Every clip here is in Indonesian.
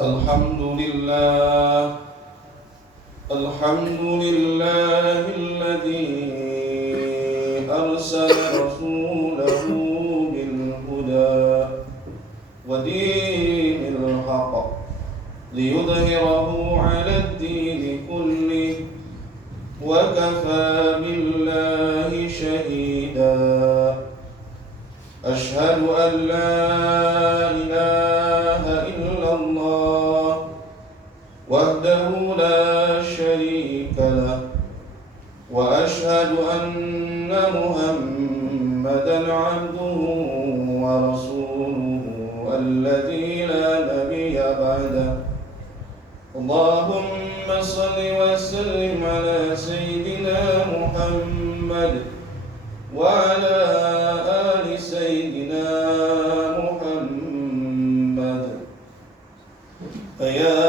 الحمد لله الذي أرسل رسوله بالهدى ودين الحق ليظهره على الدين كله وكفى بالله شهيدا أشهد أن لا إله إلا الله وحده لا شريك له وأشهد أن محمدا عبده ورسوله الذي لا نبي بعده اللهم صل وسلم على سيدنا محمد وعلى آل سيدنا محمد فيا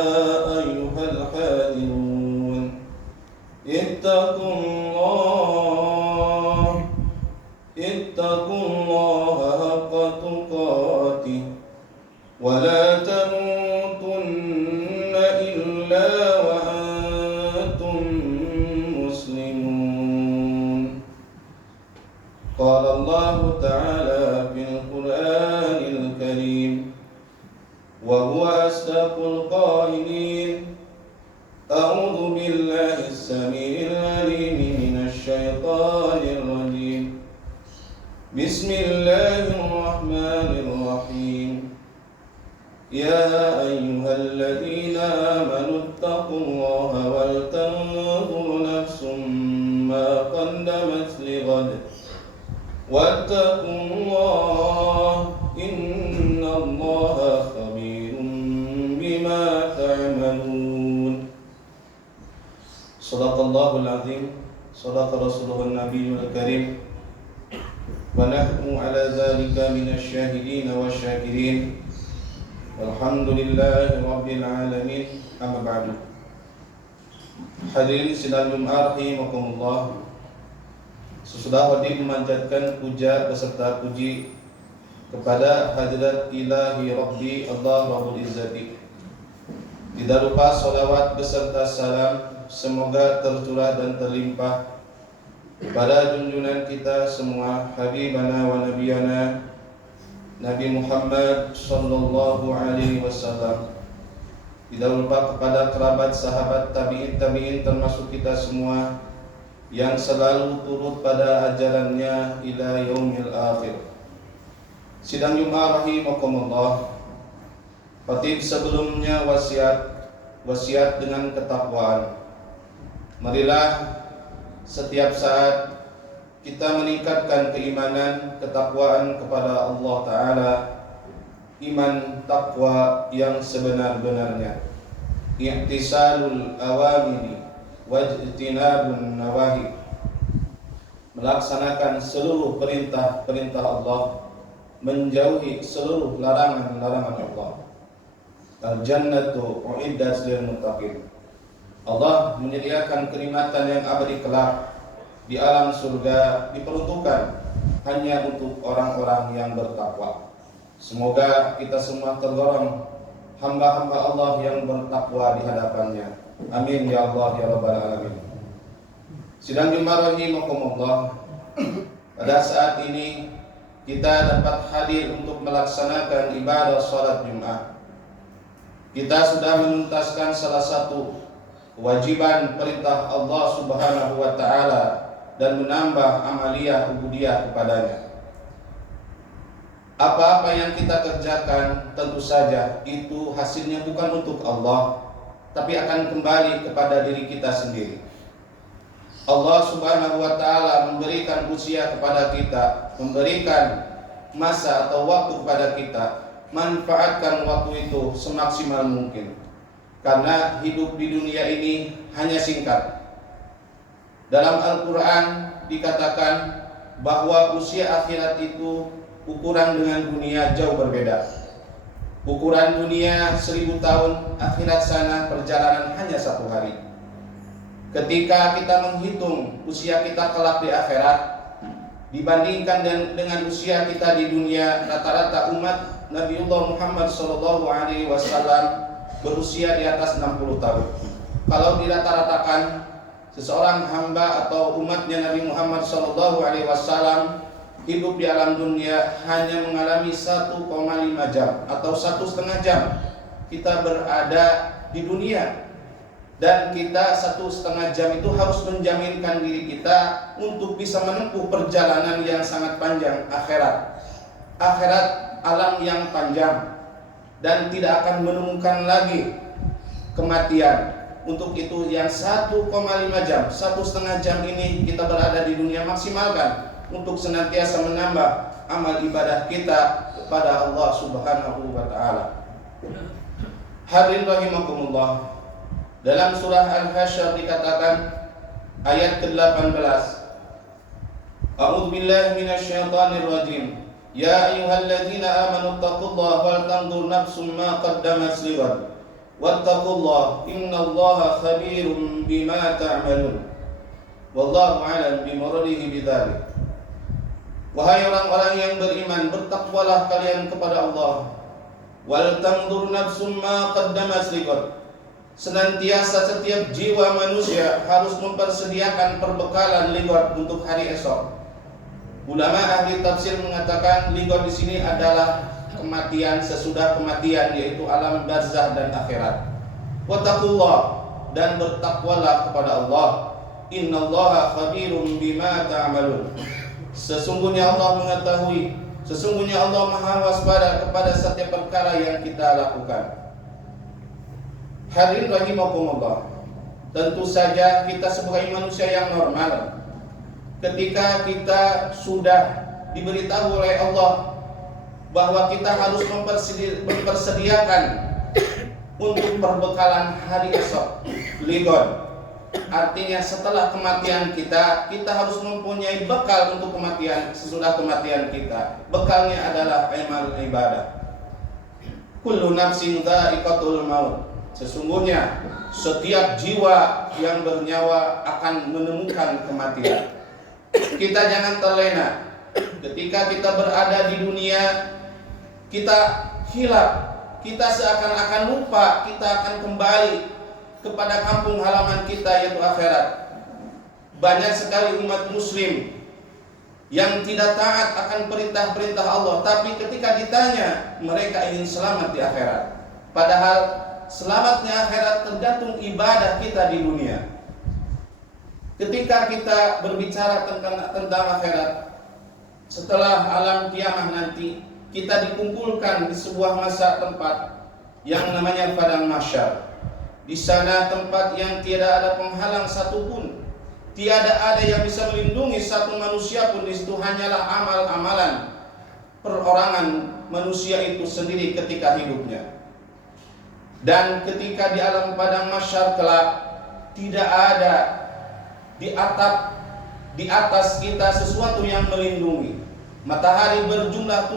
أيها الحاذرون اتقوا الله حق تقاته ولا تموتن إلا وأنتم مسلمون قال الله تعالى في القرآن الكريم وهو أصدق القائلين أعوذ بالله السميع العليم من الشيطان الرجيم بسم الله الرحمن الرحيم يا أيها الذين آمنوا اتقوا الله ولتنظر نفس ما قدمت لغد واتقوا الله إن الله خبير بما تعملون صدق الله العظيم صدق رسوله النبي الكريم ونحن على ذلك من الشاهدين والشاكرين والحمد لله رب العالمين أما بعد. Hadirin sidang Jumat rahimakumullah. Sesudah wajib memanjatkan puja beserta puji kepada hadirat ilahi Rabbi Allah Rabbul Izzati. Tidak lupa salawat beserta salam semoga tercurah dan terlimpah pada junjungan kita semua Habibana wa Nabiyana Nabi Muhammad sallallahu alaihi wasallam. Tidak lupa kepada kerabat, sahabat, tabi'in termasuk kita semua yang selalu turut pada ajarannya ila yaumil akhir. Sidang Jumat rahimakumullah. Khatib sebelumnya wasiat dengan ketakwaan. Marilah setiap saat kita meningkatkan keimanan, ketakwaan kepada Allah Ta'ala, iman takwa yang sebenar-benarnya, i'tisalul awamiri wajtinabun nawahi, melaksanakan seluruh perintah-perintah Allah, menjauhi seluruh larangan-larangan Allah. Al-jannatu u'iddat lil muttaqin. Allah menyediakan kenikmatan yang abadi kelak di alam surga diperuntukkan hanya untuk orang-orang yang bertakwa. Semoga kita semua tergolong hamba-hamba Allah yang bertakwa di hadapannya. Amin ya Allah ya Rabbal Alamin. Sidang Jumat rahimakumullah. Pada saat ini kita dapat hadir untuk melaksanakan ibadah salat Jumat. Kita sudah menuntaskan salah satu kewajiban perintah Allah Subhanahu wa taala dan menambah amaliyah ubudiyah kepadanya. Apa-apa yang kita kerjakan tentu saja itu hasilnya bukan untuk Allah, tapi akan kembali kepada diri kita sendiri. Allah Subhanahu wa taala memberikan usia kepada kita, memberikan masa atau waktu kepada kita. Manfaatkan waktu itu semaksimal mungkin. Karena hidup di dunia ini hanya singkat. Dalam Al-Quran dikatakan bahwa usia akhirat itu ukuran dengan dunia jauh berbeda. Ukuran dunia 1000 tahun, akhirat sana perjalanan hanya 1 hari. Ketika kita menghitung usia kita kelak di akhirat, dibandingkan dengan usia kita di dunia, rata-rata umat Nabiullah Muhammad SAW berusia di atas 60 tahun. Kalau dirata-ratakan, seseorang hamba atau umatnya Nabi Muhammad SAW hidup di alam dunia hanya mengalami 1,5 jam atau 1,5 jam kita berada di dunia. Dan kita 1,5 jam itu harus menjaminkan diri kita untuk bisa menempuh perjalanan yang sangat panjang, akhirat. Akhirat alam yang panjang dan tidak akan menemukan lagi kematian. Untuk itu yang 1,5 jam, 1,5 jam ini kita berada di dunia, maksimalkan untuk senantiasa menambah amal ibadah kita kepada Allah Subhanahu wa taala. Hadirin rahimakumullah, dalam surah Al-Hasyr dikatakan ayat ke-18, A'udzu billahi minasyaitonir rajim. Ya ayyuhalladzina amanu taqullaha wal tanzur nafsum ma qaddamat lighad wattaqullaha innallaha khabirum bima ta'malun. Wallahu a'lam bimuradihi bidzalik. Wahai orang-orang yang beriman, bertakwalah kalian kepada Allah. Wal tanzur nafsum ma qaddamat lighad. Senantiasa setiap jiwa manusia harus mempersediakan perbekalan lighad untuk hari esok. Ulama ahli tafsir mengatakan lighad di sini adalah kematian sesudah kematian, yaitu alam barzah dan akhirat. Wattaqullah, dan bertakwalah kepada Allah. Innallaha khabirum bima ta'malun. Sesungguhnya Allah mengetahui, sesungguhnya Allah Maha waspada kepada setiap perkara yang kita lakukan. Hadirin rahimakumullah, tentu saja kita sebagai manusia yang normal, ketika kita sudah diberitahu oleh Allah bahwa kita harus mempersediakan untuk perbekalan hari esok, lighad, artinya setelah kematian kita harus mempunyai bekal untuk kematian, sesudah kematian kita. Bekalnya adalah amal ibadah. Kullu nafsin dha'iqatul maut. Sesungguhnya setiap jiwa yang bernyawa akan menemukan kematian. Kita jangan terlena. Ketika kita berada di dunia, kita hilap, kita seakan-akan lupa kita akan kembali kepada kampung halaman kita, yaitu akhirat. Banyak sekali umat muslim yang tidak taat akan perintah-perintah Allah, tapi ketika ditanya mereka ingin selamat di akhirat. Padahal selamatnya akhirat tergantung ibadah kita di dunia. Ketika kita berbicara tentang akhirat, setelah alam kiamah nanti, kita dikumpulkan di sebuah masa tempat yang namanya padang mahsyar. Di sana tempat yang tiada ada penghalang satupun, tiada ada yang bisa melindungi satu manusia pun. Di situ hanyalah amal-amalan perorangan manusia itu sendiri ketika hidupnya. Dan ketika di alam padang mahsyar kelak, tidak ada di atas kita sesuatu yang melindungi. Matahari berjumlah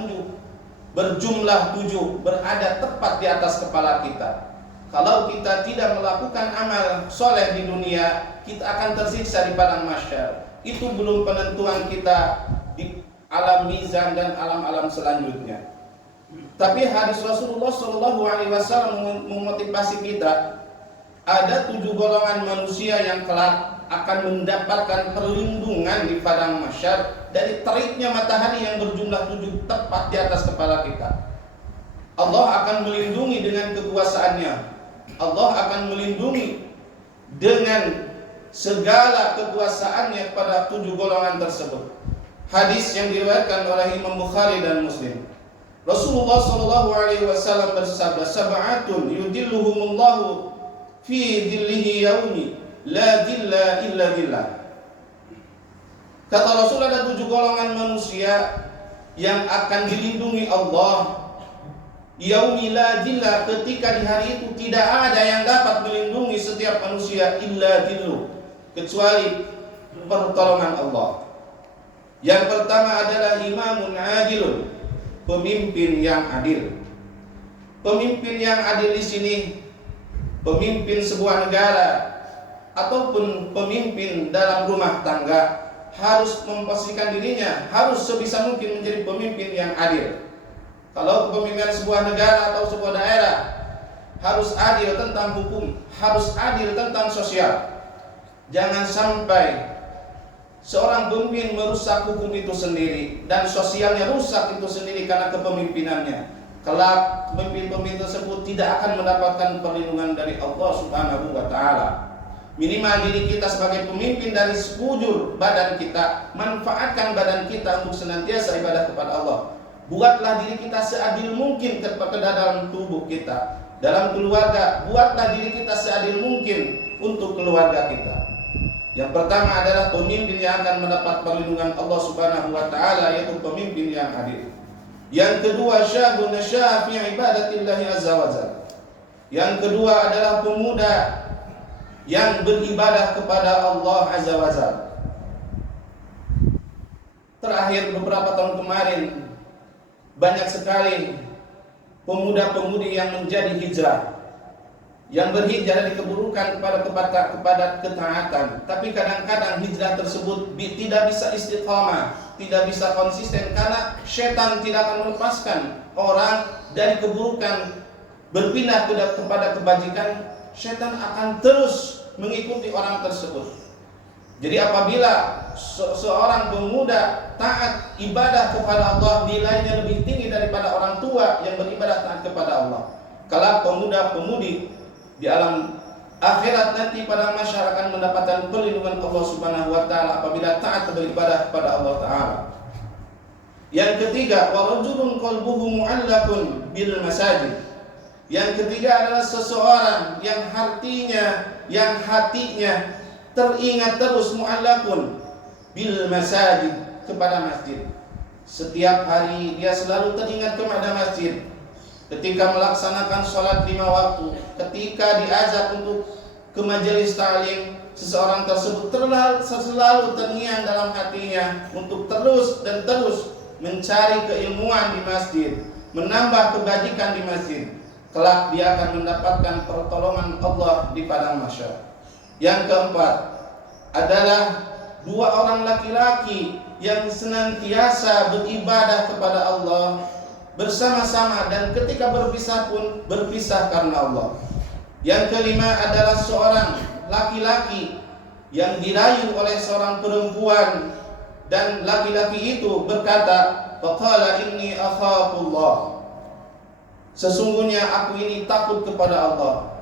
tujuh berada tepat di atas kepala kita. Kalau kita tidak melakukan amal soleh di dunia, kita akan tersiksa di padang mahsyar. Itu belum penentuan kita di alam mizan dan alam-alam selanjutnya. Tapi hadis Rasulullah SAW memotivasi kita. Ada 7 golongan manusia yang kelak akan mendapatkan perlindungan di padang mahsyar dari teriknya matahari yang berjumlah 7 tepat di atas kepala kita. Allah akan melindungi dengan kekuasaannya. Allah akan melindungi dengan segala kekuasaannya kepada 7 golongan tersebut. Hadis yang diriwayatkan oleh Imam Bukhari dan Muslim. Rasulullah SAW bersabda, "Sab'atun yudilluhumullahu fi dhillihi yaumi la dhilla illa dhillah." Kata Rasul, ada 7 golongan manusia yang akan dilindungi Allah yaumi la dhilla, ketika di hari itu tidak ada yang dapat melindungi setiap manusia illa dhillu, kecuali pertolongan Allah. Yang pertama adalah imamun adilun, pemimpin yang adil. Pemimpin yang adil di sini pemimpin sebuah negara ataupun pemimpin dalam rumah tangga harus memposisikan dirinya, harus sebisa mungkin menjadi pemimpin yang adil. Kalau kepemimpinan sebuah negara atau sebuah daerah harus adil tentang hukum, harus adil tentang sosial. Jangan sampai seorang pemimpin merusak hukum itu sendiri dan sosialnya rusak itu sendiri karena kepemimpinannya. Kelak pemimpin-pemimpin tersebut tidak akan mendapatkan perlindungan dari Allah Subhanahu wa taala. Minimal diri kita sebagai pemimpin dari sekujur badan kita, manfaatkan badan kita untuk senantiasa ibadah kepada Allah. Buatlah diri kita seadil mungkin ke dalam tubuh kita. Dalam keluarga, buatlah diri kita seadil mungkin untuk keluarga kita. Yang pertama adalah pemimpin yang akan mendapat perlindungan Allah Subhanahu wa taala, yaitu pemimpin yang adil. Yang kedua, syabun nasya'a fi ibadatillah azza wa jalla. Yang kedua adalah pemuda yang beribadah kepada Allah azza wa jalla. Terakhir beberapa tahun kemarin banyak sekali pemuda-pemudi yang menjadi hijrah, yang berhijrah dari keburukan kepada ketaatan. Tapi kadang-kadang hijrah tersebut tidak bisa istiqamah, tidak bisa konsisten, karena setan tidak akan melepaskan orang dari keburukan berpindah kepada kebajikan. Setan akan terus mengikuti orang tersebut. Jadi apabila seorang pemuda taat ibadah kepada Allah, nilainya lebih tinggi daripada orang tua yang beribadah taat kepada Allah. Kalau pemuda-pemudi di alam akhirat nanti pada masyarakat mendapatkan perlindungan Allah Subhanahu wa taala apabila taat beribadah kepada Allah taala. Yang ketiga, wa rajulun qalbuhu mu'allaqun bil masajid. Yang ketiga adalah seseorang yang hatinya teringat terus mu'allaqun bil masajid, kepada masjid. Setiap hari dia selalu teringat kepada masjid. Ketika melaksanakan sholat 5 waktu, ketika diajak untuk ke majelis ta'lim, seseorang tersebut selalu terngiang dalam hatinya untuk terus dan terus mencari keilmuan di masjid, menambah kebajikan di masjid. Kelak dia akan mendapatkan pertolongan Allah di padang mahsyar. Yang keempat adalah 2 orang laki-laki yang senantiasa beribadah kepada Allah bersama-sama, dan ketika berpisah pun berpisah karena Allah. Yang kelima adalah seorang laki-laki yang dirayu oleh seorang perempuan, dan laki-laki itu berkata, faqala inni akhafullah, sesungguhnya aku ini takut kepada Allah.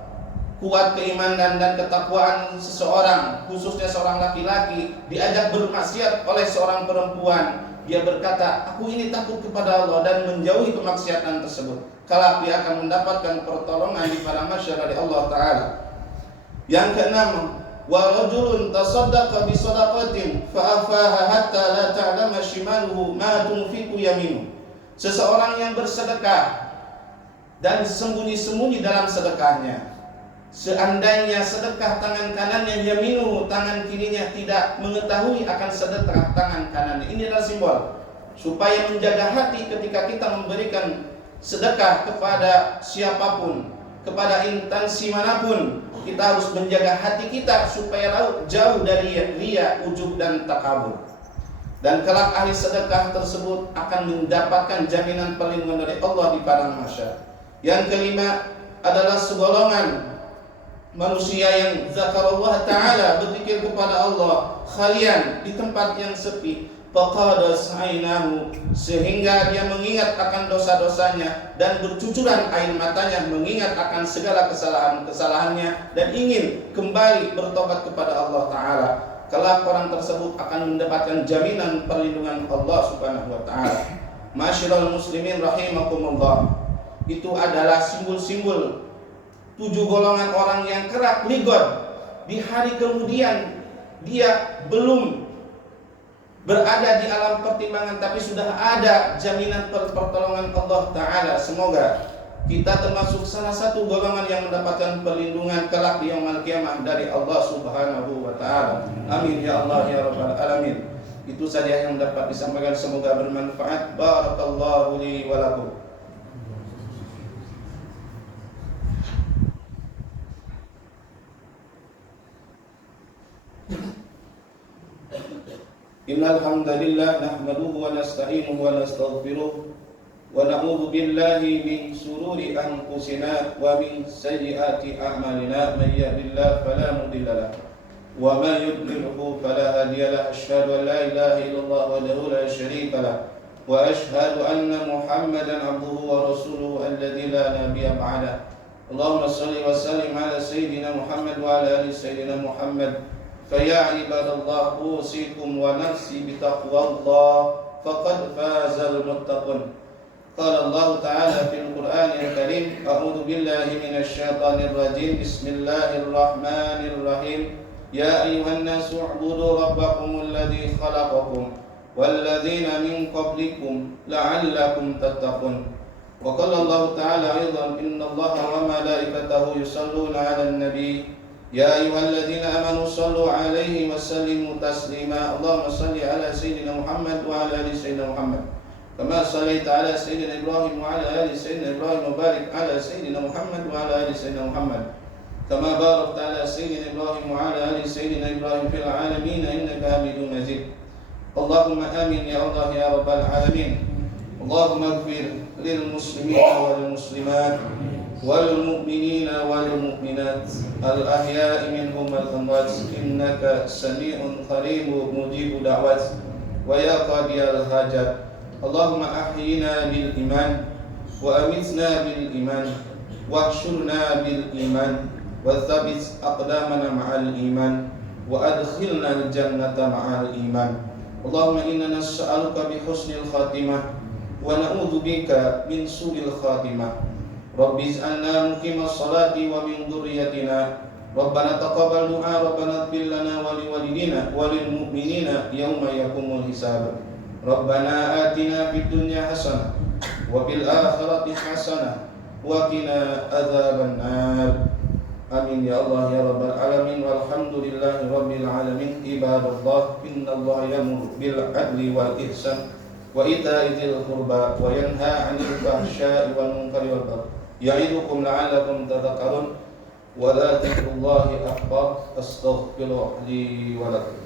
Kuat keimanan dan ketakwaan seseorang, khususnya seorang laki-laki, diajak bermaksiat oleh seorang perempuan, dia berkata, aku ini takut kepada Allah dan menjauhi kemaksiatan tersebut. Kelak dia akan mendapatkan pertolongan di padang mahsyar dari Allah Ta'ala. Yang keenam, wa rajulun tasaddaqa bi shadaqatin fa afaha hatta la ta'lama shimaluhu ma tunfiqu yaminu. Seseorang yang bersedekah dan sembunyi-sembunyi dalam sedekahnya. Seandainya sedekah tangan kanannya, yaminu, tangan kirinya tidak mengetahui akan sedekah tangan kanannya. Ini adalah simbol supaya menjaga hati ketika kita memberikan sedekah kepada siapapun, kepada instansi manapun. Kita harus menjaga hati kita supaya jauh dari riya, ujub dan takabur. Dan kelak ahli sedekah tersebut akan mendapatkan jaminan perlindungan dari Allah di padang mahsyar. Yang kelima adalah segolongan manusia yang zakarullah ta'ala, berzikir kepada Allah khalian, di tempat yang sepi, faqada sa'inahu, sehingga dia mengingat akan dosa-dosanya dan bercucuran air matanya mengingat akan segala kesalahan-kesalahannya dan ingin kembali bertobat kepada Allah Ta'ala. Kelak orang tersebut akan mendapatkan jaminan perlindungan Allah Subhanahu wa ta'ala. Ma'asyiral muslimin rahimakumullah, itu adalah simbol-simbol 7 golongan orang yang kerap ligot di hari kemudian. Dia belum berada di alam pertimbangan, tapi sudah ada jaminan pertolongan Allah Ta'ala. Semoga kita termasuk salah satu golongan yang mendapatkan perlindungan kelak di yaumul qiyamah dari Allah Subhanahu wa Ta'ala. Amin ya Allah ya Rabbal alamin. Itu saja yang dapat disampaikan, semoga bermanfaat. Barakallahu li wa lakum. Innal hamdalillah nahmaduhu wa nasta'inuhu wa nastaghfiruh ونعوذ بالله من شرور أنفسنا ومن سيئات أعمالنا من يهد الله فلا مضل له ومن يضلله فلا هادي له أشهد أن لا إله إلا الله وحده لا شريك له وأشهد أن محمدا عبده ورسوله الذي لا نبي بعده اللهم صل وسلم على سيدنا محمد وعلى آل سيدنا محمد فيا عباد الله أوصيكم ونفسي بتقوى الله فقد فاز المتقون قال الله تعالى في القرآن الكريم أعوذ بالله من الشيطان الرجيم بسم الله الرحمن الرحيم يا أيها الناس اعبدوا ربكم الذي خلقكم والذين من قبلكم لعلكم تتقون وقال الله تعالى أيضا إن الله وملائكته يصلون على النبي يا أيها الذين آمنوا صلوا عليه وسلموا تسليما اللهم صل على سيدنا محمد وعلى آل سيدنا محمد كما صليت على سيدنا إبراهيم وعلى آل سيدنا إبراهيم وبارك على سيدنا محمد وعلى آل سيدنا محمد كما باركت على سيدنا إبراهيم وعلى آل سيدنا إبراهيم في العالمين إنك حميد مجيد اللهم آمين يا الله يا رب العالمين اللهم اغفر للمسلمين والمسلمات والمؤمنين والمؤمنات الأحياء منهم والأموات إنك سميع قريب مجيب دعوات ويا قاضي الحاجات اللهم أحينا بالإيمان وأمتنا بالإيمان واحشرنا بالإيمان وثبت أقدامنا مع الإيمان وأدخلنا الجنة مع الإيمان اللهم إنا نسألك بحسن الخاتمة ونعوذ بك من سوء الخاتمة رب اجعلنا مقيم الصلاة ومن ذريتنا ربنا تقبل دعاء ربنا اغفر لنا ولوالدينا وللمؤمنين يوم يقوم الحساب ربنا آتنا في الدنيا حسنة وفي الآخرة حسنة وقنا عذاب النار آمين يا الله يا رب العالمين والحمد لله رب العالمين عباد الله إن الله يأمر بالعدل والإحسان وإيتاء ذي القربى وينهى عن الفحشاء والمنكر والبغي يعظكم لعلكم تذكرون ولا تذكروا الله أكبر أستغفر لي ولكم